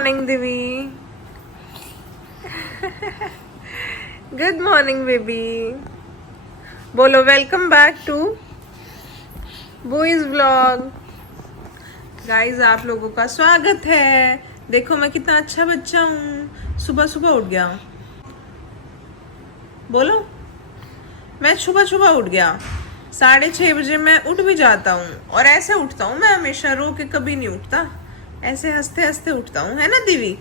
morning, Divi. Good morning, baby. बोलो welcome back to boys vlog. Guys आप लोगों का स्वागत है। देखो मैं कितना अच्छा बच्चा हूँ, सुबह सुबह उठ गया। बोलो, मैं सुबह सुबह उठ गया। 6:30 बजे मैं उठ भी जाता हूँ, और ऐसे उठता हूँ मैं, हमेशा रो के कभी नहीं उठता, ऐसे हंसते हंसते उठता हूँ, है ना दीवी?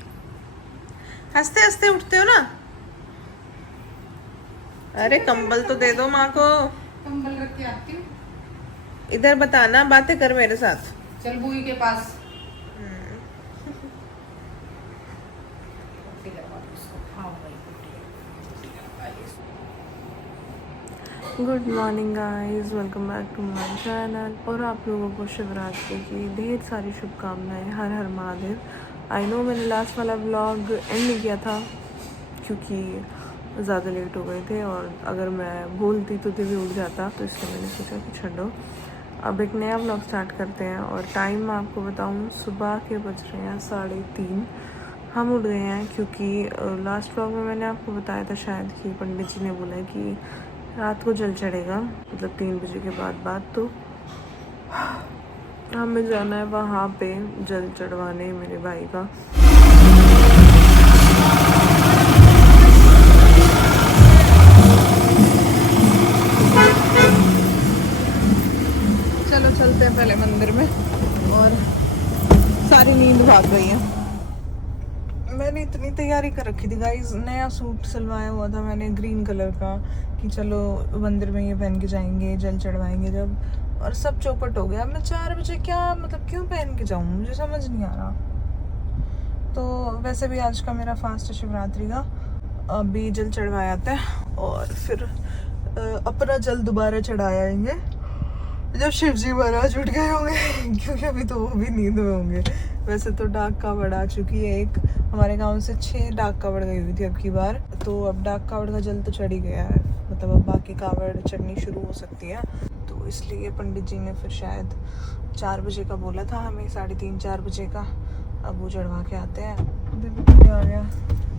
हंसते हंसते उठते हो ना? अरे कंबल तो दे दो माँ को। कंबल रख के आती हूँ। इधर बताना, बातें कर मेरे साथ। चल बुई के पास। Good morning guys, welcome back to my channel. और आप लोगों को शिवरात्रि की ढेर सारी शुभकामनाएं। हर हर महादेव। आई नो मैंने लास्ट वाला व्लॉग एंड नहीं किया था क्योंकि ज़्यादा लेट हो गए थे, और अगर मैं भूलती तो दिव्य उठ जाता, तो इसलिए मैंने सोचा कि छोड़ो, अब एक नया व्लॉग स्टार्ट करते हैं। और टाइम मैं आपको बताऊँ, सुबह के बज रहे हैं 3:30। हम उठ गए हैं क्योंकि लास्ट व्लॉग में मैंने आपको बताया था शायद कि पंडित जी ने बोला कि रात को जल चढ़ेगा, मतलब 3 बजे के बाद तो हमें जाना है वहाँ पे जल चढ़वाने मेरे भाई का। चलो चलते हैं पहले मंदिर में, और सारी नींद भाग गई है। मैंने इतनी तैयारी कर रखी थी गाइज, नया सूट सिलवाया हुआ था मैंने ग्रीन कलर का, कि चलो मंदिर में ये पहन के जाएंगे, जल चढ़वाएंगे जब, और सब चौपट हो गया। मैं 4 बजे क्या मतलब क्यों पहन के जाऊँ, मुझे समझ नहीं आ रहा। तो वैसे भी आज का मेरा फास्ट है शिवरात्रि का, अभी जल चढ़वाया था और फिर अपना जल दोबारा चढ़ाएंगे जब शिव जी महाराज उठ गए होंगे क्योंकि अभी तो वो भी नींद में होंगे। वैसे तो डाक कावड़ आ चुकी है एक, हमारे गांव से 6 डाक कावड़ गई हुई थी अब की बार, तो अब डाक कावड़ का जल तो चढ़ ही गया है, मतलब अब बाकी कावड़ चढ़नी शुरू हो सकती है। तो इसलिए पंडित जी ने फिर शायद 4 बजे का बोला था हमें, 3:30-4 बजे का। अब वो चढ़वा के आते हैं। दिव्य आ गया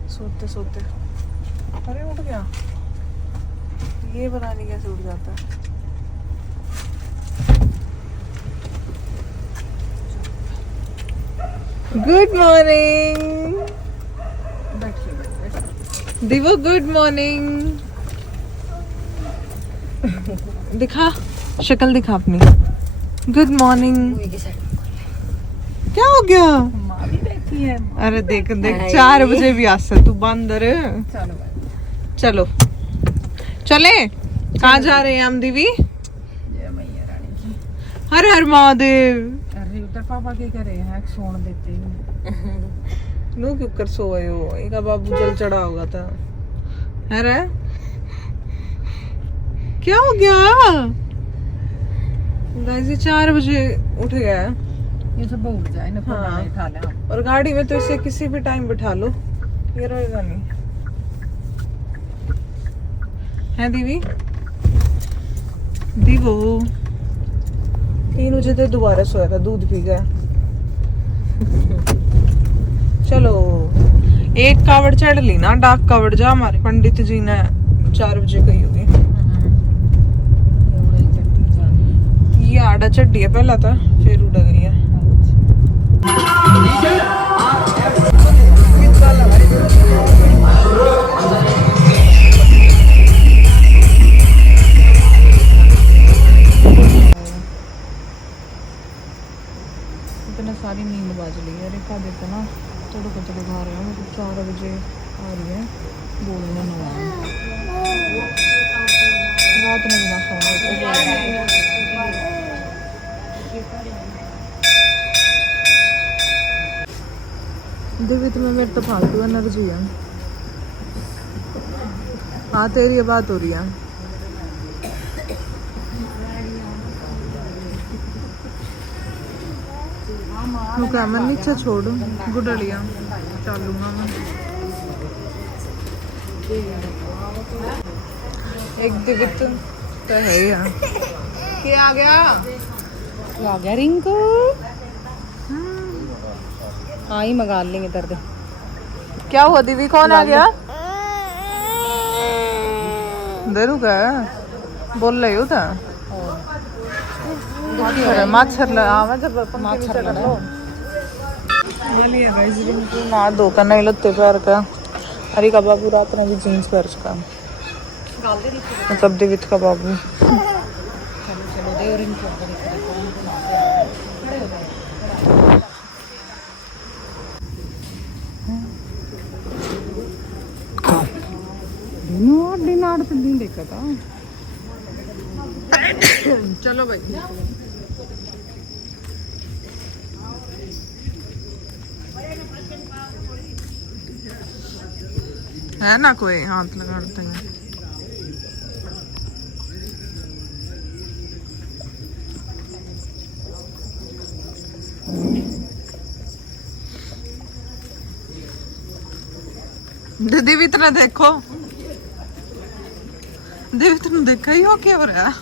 सोते सोते, अरे उठ गया, ये पता नहीं कैसे उठ जाता है। गुड मॉर्निंग दिवो, गुड मॉर्निंग। दिखा, शक्ल दिखा अपनी। Good morning. क्या हो गया? माँ भी बैठी है। अरे देख देख, 4 बजे भी आ सकता तू बंदर। चलो चले, कहाँ जा रहे हैं हम दीवी? जय मैया रानी की। हर हर महादेव। अरे उधर पापा के करे हैं, सोन देते हैं। नो क्यों कर सोए हो? एक बाबू जल चढ़ा होगा था। अरे क्या हो गया? गाइस ये 4 बजे उठ गया है। ये सब उठ जाए ना, हाँ। उठा ले। और गाड़ी में तो इसे किसी भी टाइम बिठा लो, ये रहेगा नहीं है दीवी? दीवो 3 बजे तो दोबारा सोया था, दूध पी गया। चलो एक कावड़ चढ़ ली ना, डाक कावड़ जा हमारे पंडित जी ने 4 बजे कही होगी। ये आड़ा चढ़ी है पहला था, फिर उड़ गई है। इतने सारी नींद बाज ली है। रेखा देखो ना, तड़के तड़के खा रहे हैं, मतलब 4 बजे आ रही है, बोलने नहीं आ रहा। रात में बिना सोने दिव्य में मेरे तो फालतू एनर्जी है। हाँ तेरी ये बात हो रही है। क्या मैं नीचे छोड़ गुडलिया चलूंगा मैं। एक दिव्य तो है यार। क्या आ गया? आ गया रिंकू। हाँ ही मंगा लेंगे दर्द। क्या हुआ दीदी, कौन आ गया? दरू का बोल रही हो था माछर ना दो का नहीं लगते पैर का। अरे का बाबू रात में भी जीन्स पहन चुका मतलब देवित का बाबू। दिन देखा था। चलो भाई है ना कोई हाथ लगाते हैं। दीदी भी इतना देखो, दीदी तुम देखा ही हो क्या हो रहा है?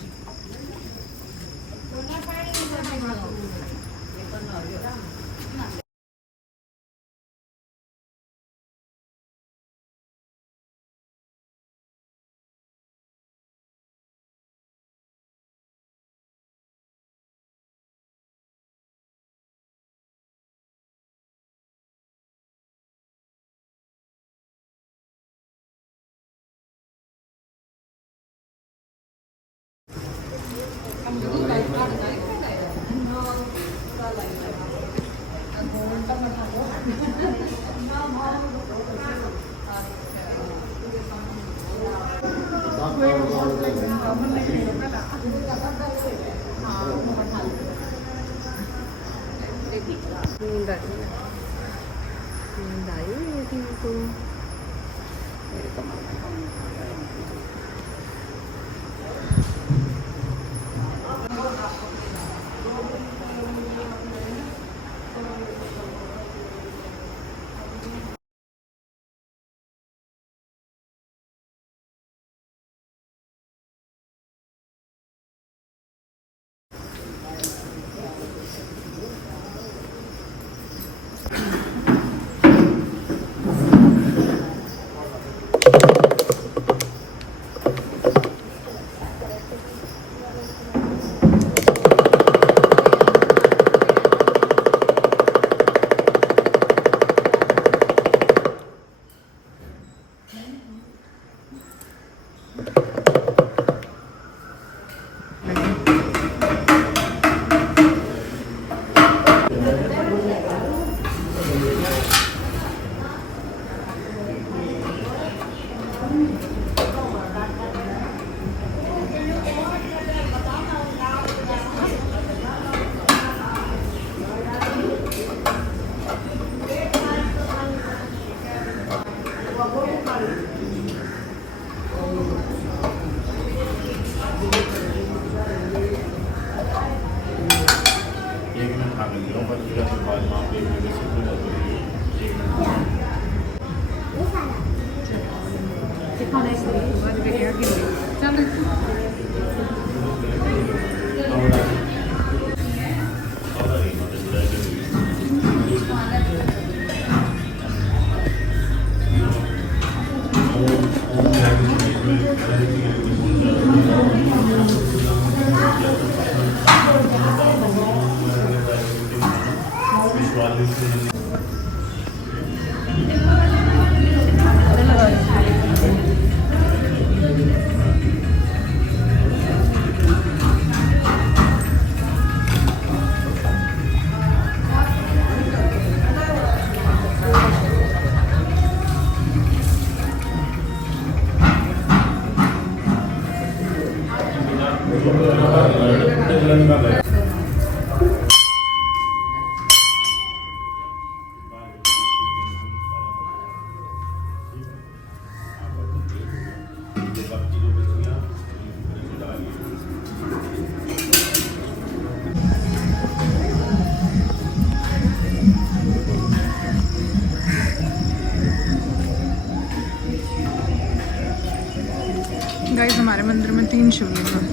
गाइस हमारे मंदिर में 3 शिवलिंग हैं,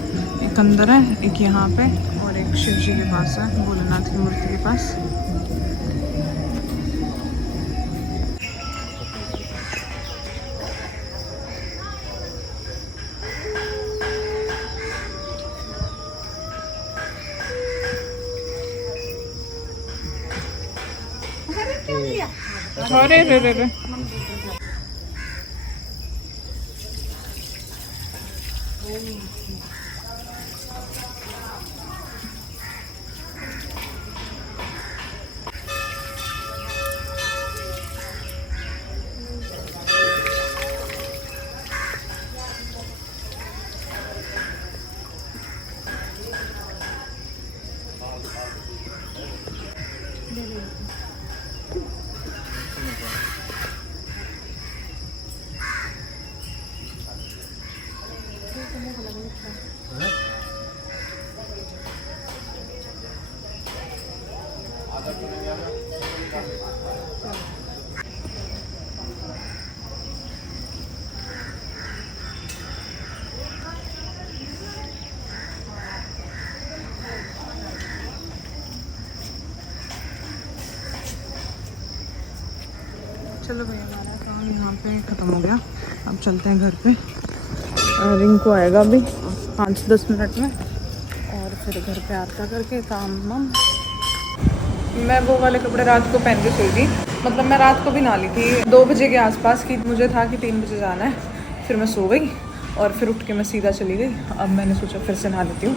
एक अंदर है, एक यहाँ पे और एक शिव जी के पास है, भोलेनाथ की मूर्ति के पास। अरे रे रे रे। चलो भैया हमारा काम यहाँ पे ख़त्म हो गया। अब चलते हैं घर पे। रिंकू आएगा अभी 5-10 मिनट में और फिर घर पे आता करके काम वाम। मैं वो वाले कपड़े रात को पहन के सोई थी, मतलब मैं रात को भी नहा ली थी 2 बजे के आसपास की। मुझे था कि 3 बजे जाना है, फिर मैं सो गई और फिर उठ के मैं सीधा चली गई। अब मैंने सोचा फिर से नहा लेती हूँ।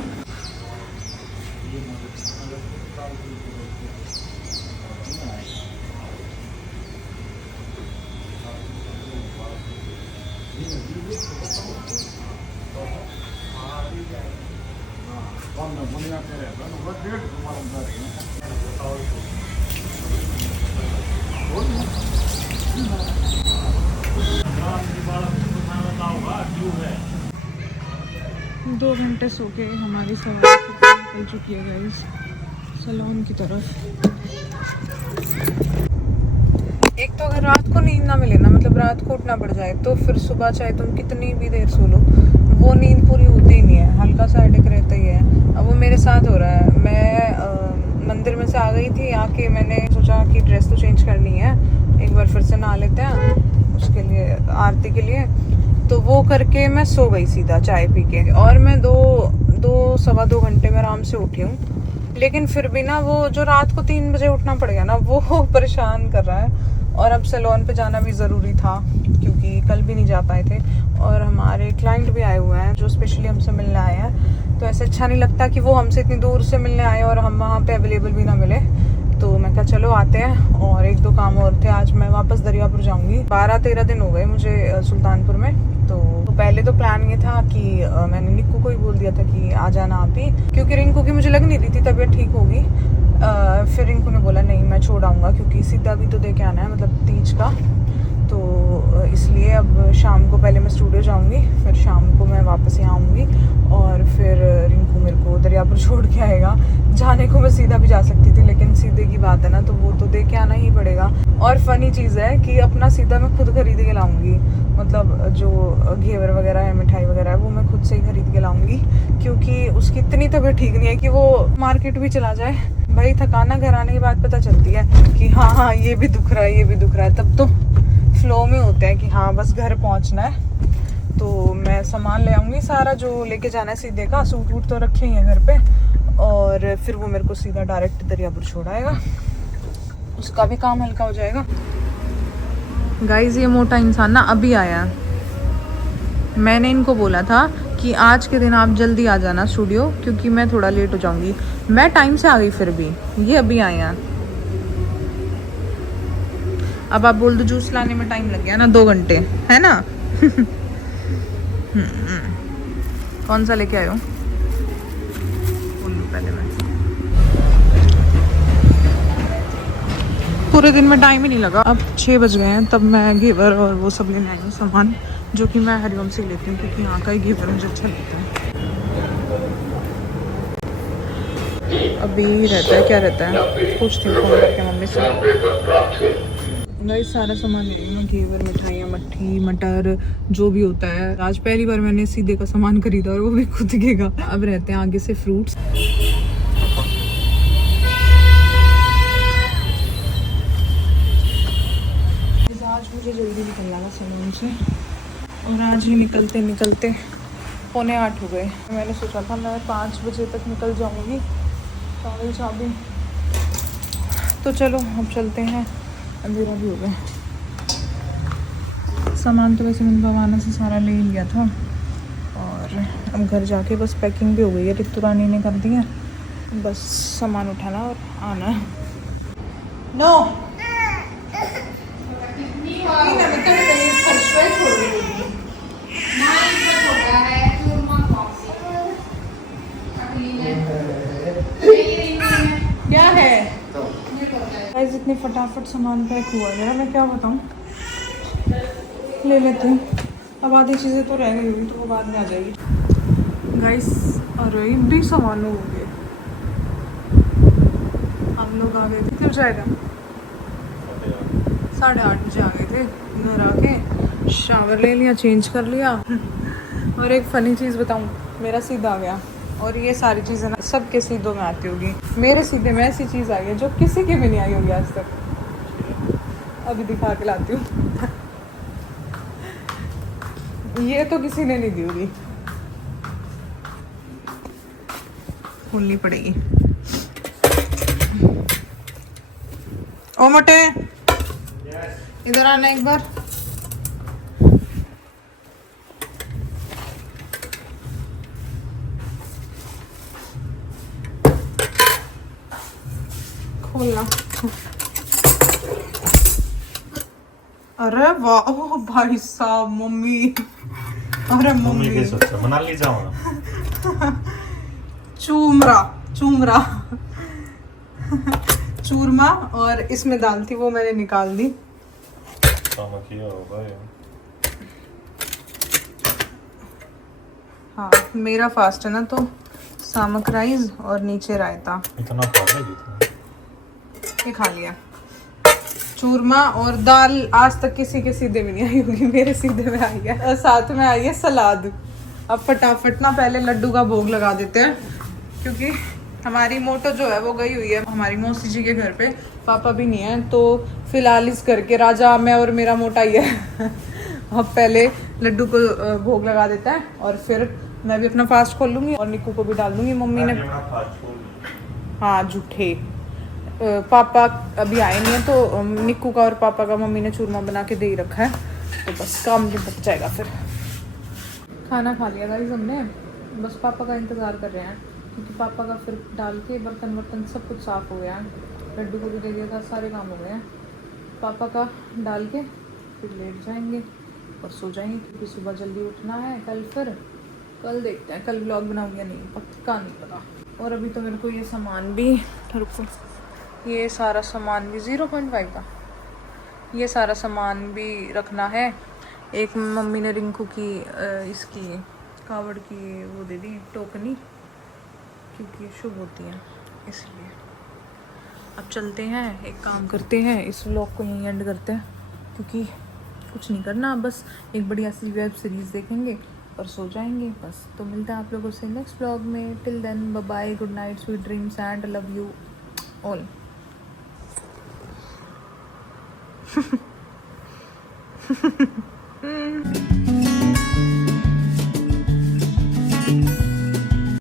दो घंटे सो के हमारी सवारी निकल चुकी है गाइस सलोन की तरफ। एक तो अगर रात को नींद ना मिले ना, मतलब रात को उठना पड़ जाए, तो फिर सुबह चाहे तुम कितनी भी देर सो लो वो नींद पूरी होती ही नहीं है, हल्का सा हेडेक रहता ही है। अब वो मेरे साथ हो रहा है। मैं मंदिर में से आ गई थी, आके मैंने सोचा कि ड्रेस तो चेंज करनी है, एक बार फिर से नहा लेते हैं उसके लिए, आरती के लिए। तो वो करके मैं सो गई सीधा चाय पी के, और मैं 2-2-2 घंटे में आराम से उठी हूँ। लेकिन फिर भी ना वो जो रात को 3 बजे उठना पड़ गया ना, वो परेशान कर रहा है। और अब सैलून पे जाना भी ज़रूरी था क्योंकि कल भी नहीं जा पाए थे, और हमारे क्लाइंट भी आए हुए हैं जो स्पेशली हमसे मिलने आए हैं। तो ऐसे अच्छा नहीं लगता कि वो हमसे इतनी दूर से मिलने आए और हम वहाँ पे अवेलेबल भी ना मिले। तो मैं कहा चलो आते हैं। और 1-2 काम और थे। आज मैं वापस दरियापुर जाऊँगी। 12-13 दिन हो गए मुझे सुल्तानपुर में। तो पहले तो प्लान ये था कि मैंने निक्कू को ही बोल दिया था कि आ जाना आप ही, क्योंकि रिंकू की मुझे लग नहीं रही थी तबीयत ठीक होगी। फिर रिंकू ने बोला नहीं मैं छोड़ आऊँगा, क्योंकि सीधा भी तो दे के आना है, मतलब तीज का। तो इसलिए अब शाम को पहले मैं स्टूडियो जाऊँगी, फिर शाम को मैं वापस यहाँ आऊँगी और फिर रिंकू मेरे को दरियापुर छोड़ के आएगा। जाने को मैं सीधा भी जा सकती थी, लेकिन सीधे की बात है ना, तो वो तो दे के आना ही पड़ेगा। और फनी चीज़ है कि अपना सीधा मैं खुद खरीद के लाऊंगी, मतलब जो घेवर वगैरह है, मिठाई वगैरह है, वो मैं खुद से ही खरीद के लाऊंगी, क्योंकि उसकी इतनी तबीयत ठीक नहीं है कि वो मार्केट भी चला जाए। भाई थकाना घर आने के बाद पता चलती है कि हाँ ये भी दुख रहा है, ये भी दुख रहा है। तब तो फ्लो में होते हैं कि हाँ बस घर पहुँचना है। तो मैं सामान ले आऊँगी सारा जो लेके जाना है सीधे का। सूट वूट तो रखे ही हैं घर पे, और फिर वो मेरे को सीधा डायरेक्ट दरियापुर छोड़ाएगा, उसका भी काम हल्का हो जाएगा। गाइस ये मोटा इंसान ना अभी आया। मैंने इनको बोला था कि आज के दिन आप जल्दी आ जाना स्टूडियो, क्योंकि मैं थोड़ा लेट हो जाऊंगी। मैं टाइम से आ गई, फिर भी ये अभी आए हैं। अब आप बोल दो जूस लाने में टाइम लग गया ना 2 घंटे, है ना। कौन सा लेके आए हो? पहले मैं पूरे दिन में टाइम ही नहीं लगा। अब 6 बज गए हैं, तब मैं घेवर और वो सब लेने आई हूँ सामान, जो कि मैं हरिओम से लेती हूँ क्योंकि यहाँ का ही घेवर मुझे अच्छा लगता है। अभी रहता है, क्या रहता है पूछती हूँ फोन करके मम्मी से। वही सारा सामान ले रही हूँ, घेवर, मिठाइयाँ, मट्ठी, मटर, जो भी होता है। आज पहली बार मैंने सीधे का सामान खरीदा और वो भी खुद के का। अब रहते हैं आगे से फ्रूट्स। आज मुझे जल्दी निकलना था सैलून से, और आज ही निकलते निकलते 7:45 हो गए। मैंने सोचा था मैं 5 बजे तक निकल जाऊँगी, चाबी। तो चलो अब चलते हैं। अंधेरा भी हो गया। सामान तो वैसे मैंने भवाना से सारा ले लिया था और अब घर जाके बस पैकिंग भी हो गई है, रितु रानी ने कर दी है, बस सामान उठाना और आना। नो क्या है गाइस, इतने फटाफट सामान पैक हुआ है, मैं क्या बताऊँ। ले लेते हैं, अब आधी चीज़ें तो रह गई हुई तो वो बाद में आ जाएगी गाइस। अरे भी सामान हो गए, हम लोग आ गए थे, कितने बजे आएगा, 8:30 बजे आ गए थे। घर आके शावर ले लिया, चेंज कर लिया और एक फ़नी चीज़ बताऊँ, मेरा सीधा आ गया। और ये सारी चीज़ें ना सबके सीधों में आती होगी, मेरे सीधे में ऐसी चीज़ आ गई जो किसी के भी नहीं आई होगी आज तक। अभी दिखा के लाती हूँ ये तो किसी ने नहीं दी होगी, खोलनी पड़ेगी। ओ मोटे, इधर आना एक बार। खोलना। अरे वाह, ओ भाई साहब, मम्मी, अरे मम्मी के सोचा बना ली जाऊंगा। चूमरा चूमरा चूरमा, और इसमें दाल थी वो मैंने निकाल दी। हाँ मेरा फास्ट है ना, तो सामक राइस और नीचे रायता, इतना ये खा लिया। चूरमा और दाल आज तक किसी के सीधे में नहीं आई होगी, मेरे सीधे में आई है, और साथ में आई है सलाद। अब फटाफट ना पहले लड्डू का भोग लगा देते हैं, क्योंकि हमारी मोटो जो है वो गई हुई है हमारी मौसी जी के घर पे, पापा भी नहीं है, तो फिलहाल इस करके राजा, मैं और मेरा मोटा ही है अब पहले लड्डू को भोग लगा देता है और फिर मैं भी अपना फास्ट खोल लूँगी और निक्कू को भी डाल दूँगी। मम्मी ने, हाँ झूठे, पापा अभी आए नहीं है तो निक्कू का और पापा का मम्मी ने चूरमा बना के दे ही रखा है, तो बस काम निपट जाएगा। फिर खाना खा लिया गाइस हमने, बस पापा का इंतज़ार कर रहे हैं, क्योंकि पापा का फिर डाल के बर्तन वर्तन सब कुछ साफ़ हो गया है, लड्डू को भी दे दिया था, सारे काम हो गए हैं। पापा का डाल के फिर लेट जाएंगे और सो जाएंगे, क्योंकि सुबह जल्दी उठना है कल। फिर कल देखते हैं, कल व्लॉग बनाऊंगी या नहीं, पक्का नहीं पता। और अभी तो मेरे को ये सामान भी, रुको, ये सारा सामान भी 0.5 का, ये सारा सामान भी रखना है। एक मम्मी ने रिंकू की इसकी कावड़ की वो दे दी टोकनी, क्योंकि ये शुभ होती हैं इसलिए। अब चलते हैं, एक काम करते हैं, इस व्लॉग को यहीं एंड करते हैं, क्योंकि कुछ नहीं करना, बस एक बढ़िया सी वेब सीरीज़ देखेंगे और सो जाएंगे बस। तो मिलते हैं आप लोगों से नेक्स्ट व्लॉग में। Till then bye bye, good night, sweet dreams and love you all